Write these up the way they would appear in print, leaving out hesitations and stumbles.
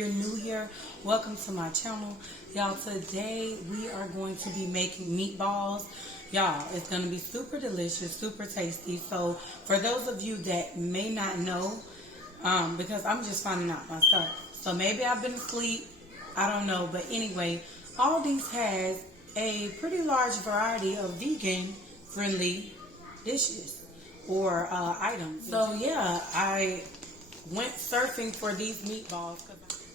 you're new here, welcome to my channel. Y'all, today we are going to be making meatballs. Y'all, it's going to be super delicious, super tasty. So for those of you that may not know, because I'm just finding out myself, so maybe I've been asleep, I don't know, but anyway, Aldi's has a pretty large variety of vegan friendly dishes or items. So yeah, I went surfing for these meatballs.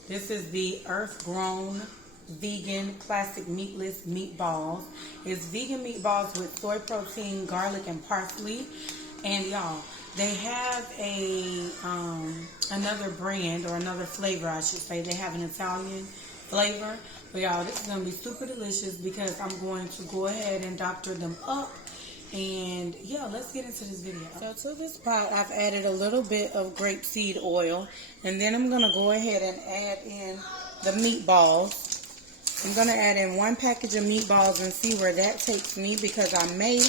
This is the earth-grown vegan classic meatless meatballs. It's vegan meatballs with soy protein, garlic, and parsley. And y'all, they have a another brand or another flavor, I should say. They have an Italian flavor. But y'all, this is gonna be super delicious because I'm going to go ahead and doctor them up. And yeah, let's get into this video. So to this pot, I've added a little bit of grapeseed oil, and then I'm gonna go ahead and add in the meatballs. I'm gonna add in 1 package of meatballs and see where that takes me, because I may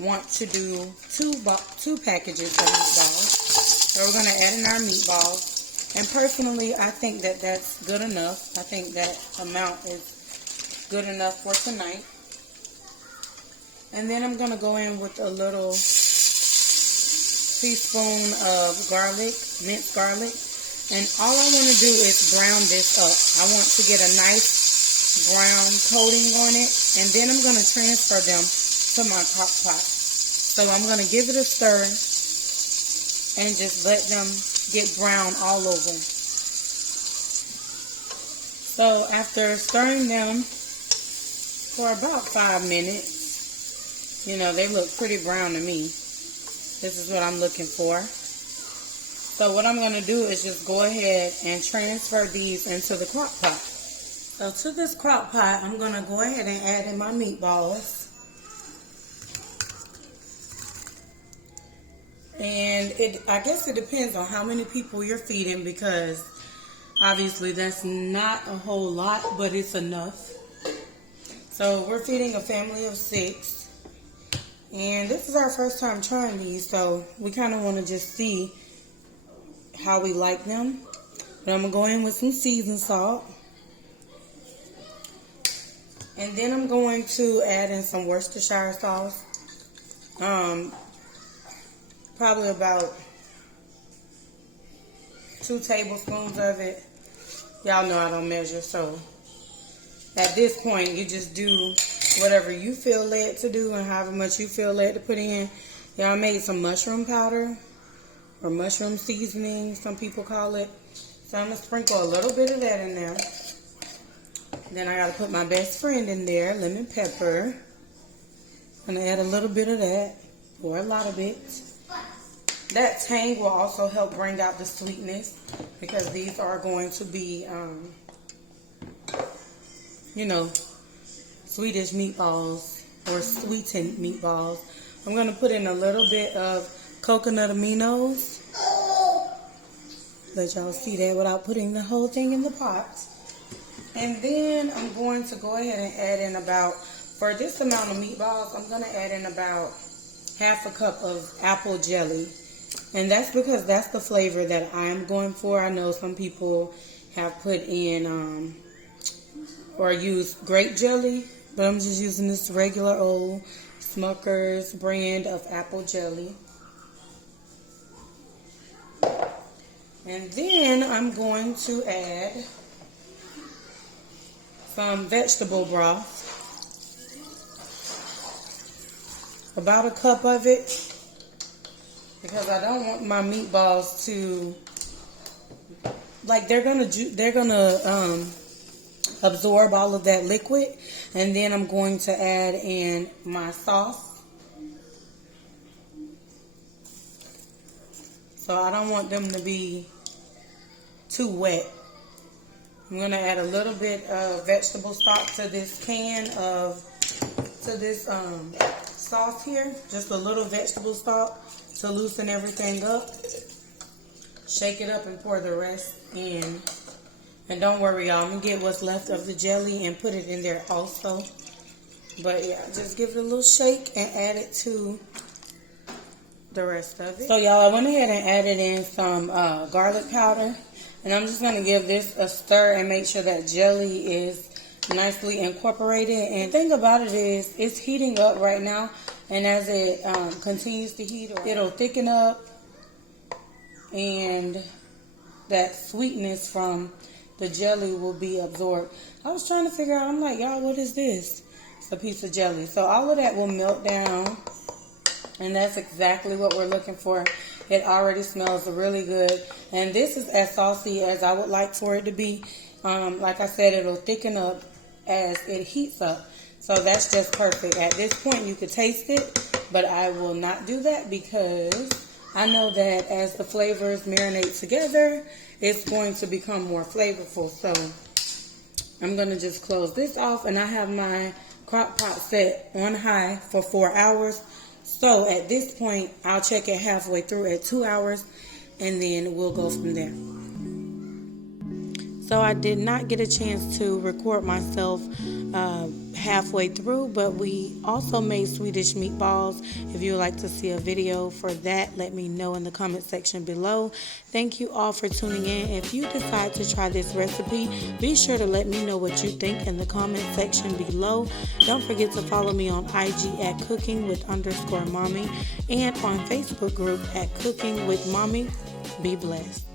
want to do two packages of meatballs. So we're gonna add in our meatballs, and personally, I think that that's good enough. I think that amount is good enough for tonight. And then I'm going to go in with a little teaspoon of garlic, minced garlic. And all I want to do is brown this up. I want to get a nice brown coating on it. And then I'm going to transfer them to my crock pot. So I'm going to give it a stir and just let them get brown all over. So after stirring them for about 5 minutes, you know, they look pretty brown to me. This is what I'm looking for. So what I'm going to do is just go ahead and transfer these into the crock pot. So to this crock pot, I'm going to go ahead and add in my meatballs. And I guess it depends on how many people you're feeding, because obviously that's not a whole lot, but it's enough. So we're feeding a family of 6. And this is our first time trying these, so we kind of want to just see how we like them. But I'm going to go in with some seasoned salt. And then I'm going to add in some Worcestershire sauce. Probably about 2 tablespoons of it. Y'all know I don't measure, so at this point you just do whatever you feel led to do and however much you feel led to put in. Y'all made some mushroom powder or mushroom seasoning, some people call it. So I'm going to sprinkle a little bit of that in there. Then I got to put my best friend in there, lemon pepper. I'm going to add a little bit of that, or a lot of it. That tang will also help bring out the sweetness, because these are going to be, you know, Swedish meatballs or sweetened meatballs. I'm going to put in a little bit of coconut aminos. Let y'all see that without putting the whole thing in the pot. And then I'm going to go ahead and add in about, for this amount of meatballs, I'm going to add in about ½ a cup of apple jelly. And that's because that's the flavor that I am going for. I know some people have put in or used grape jelly, but I'm just using this regular old Smucker's brand of apple jelly. And then I'm going to add some vegetable broth. About a cup of it, because I don't want my meatballs to, like, they're gonna absorb all of that liquid. And then I'm going to add in my sauce. So I don't want them to be too wet. I'm going to add a little bit of vegetable stock to this can of, sauce here. Just a little vegetable stock to loosen everything up. Shake it up and pour the rest in. And don't worry, y'all, I'm going to get what's left of the jelly and put it in there also. But yeah, just give it a little shake and add it to the rest of it. So y'all, I went ahead and added in some garlic powder. And I'm just going to give this a stir and make sure that jelly is nicely incorporated. And the thing about it is, it's heating up right now. And as it continues to heat, it'll thicken up. And that sweetness from the jelly will be absorbed. I was trying to figure out, I'm like, y'all, what is this? It's a piece of jelly. So all of that will melt down. And that's exactly what we're looking for. It already smells really good. And this is as saucy as I would like for it to be. Like I said, it'll thicken up as it heats up. So that's just perfect. At this point, you could taste it, but I will not do that because I know that as the flavors marinate together, it's going to become more flavorful. So I'm going to just close this off, and I have my crock pot set on high for 4 hours. So at this point, I'll check it halfway through at 2 hours, and then we'll go from there. So I did not get a chance to record myself halfway through, but we also made Swedish meatballs. If you would like to see a video for that, let me know in the comment section below. Thank you all for tuning in. If you decide to try this recipe, be sure to let me know what you think in the comment section below. Don't forget to follow me on IG at cookingwith_mommy and on Facebook group at Cooking with Mommy. Be blessed.